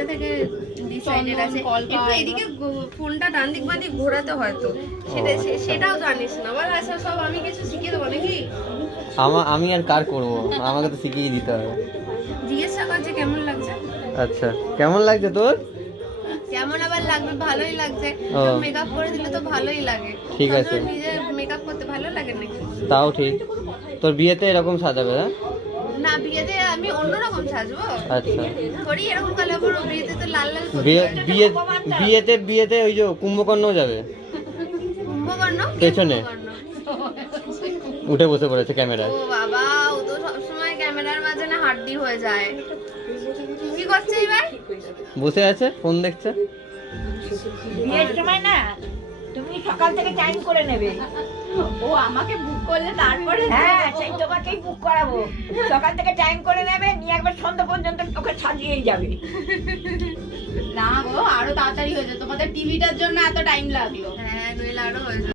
থেকে ডিসাইডেড আছে একটু এদিকে ফোনটা ডান দিক বাঁ দিক ঘোরাতে হয়তো সেটাও জানিস না বল। আচ্ছা সব আমি কিছু শিখিয়ে দেবো নাকি? আমি আর কার করবো, আমাকে তো শিখিয়ে দিতে হবে। জিজ্ঞাসা কর যে কেমন লাগছে। আচ্ছা কেমন লাগছে তোর? কেমন আবার লাগবে? ভালোই লাগছে। মেকআপ করে দিলে তো ভালোই লাগে। ঠিক আছে, নিজে মেকআপ করতে ভালো লাগে নাকি? তাও ঠিক। তোর বিয়েতে এরকম সাজাবে? হ্যাঁ না, বিয়েতে আমি অন্যরকম সাজবো। আচ্ছা, থোড়ি এরকম কালার পরবো। বিয়েতে তো লাল লাল বিয়েতে ওই যে কুম্ভকর্ণ যাবে কুম্ভকর্ণ পেছনে উঠে বসে পড়েছে ক্যামেরায়। ও বাবা, ও তো সবসময় ক্যামেরার মাঝে না হাড্ডি হয়ে যায়। কি করছে এবার? বসে আছে, ফোন দেখছে। বিয়ের সময় না তুমি সকাল থেকে টাইম করে নেবে। ও আমাকে বুক করলে তারপরে? হ্যাঁ, সেই তোমাকেই বুক করাবো। সকাল থেকে টাইম করে নেবে, নিয়ে একবার সন্ধ্যা পর্যন্ত ওকে সাজিয়েই যাবে। না গো, আরো তাড়াতাড়ি হয়ে যায়। তোমাদের টিভিটার জন্য এত টাইম লাগলো। হ্যাঁ, নইলে আরো হয়ে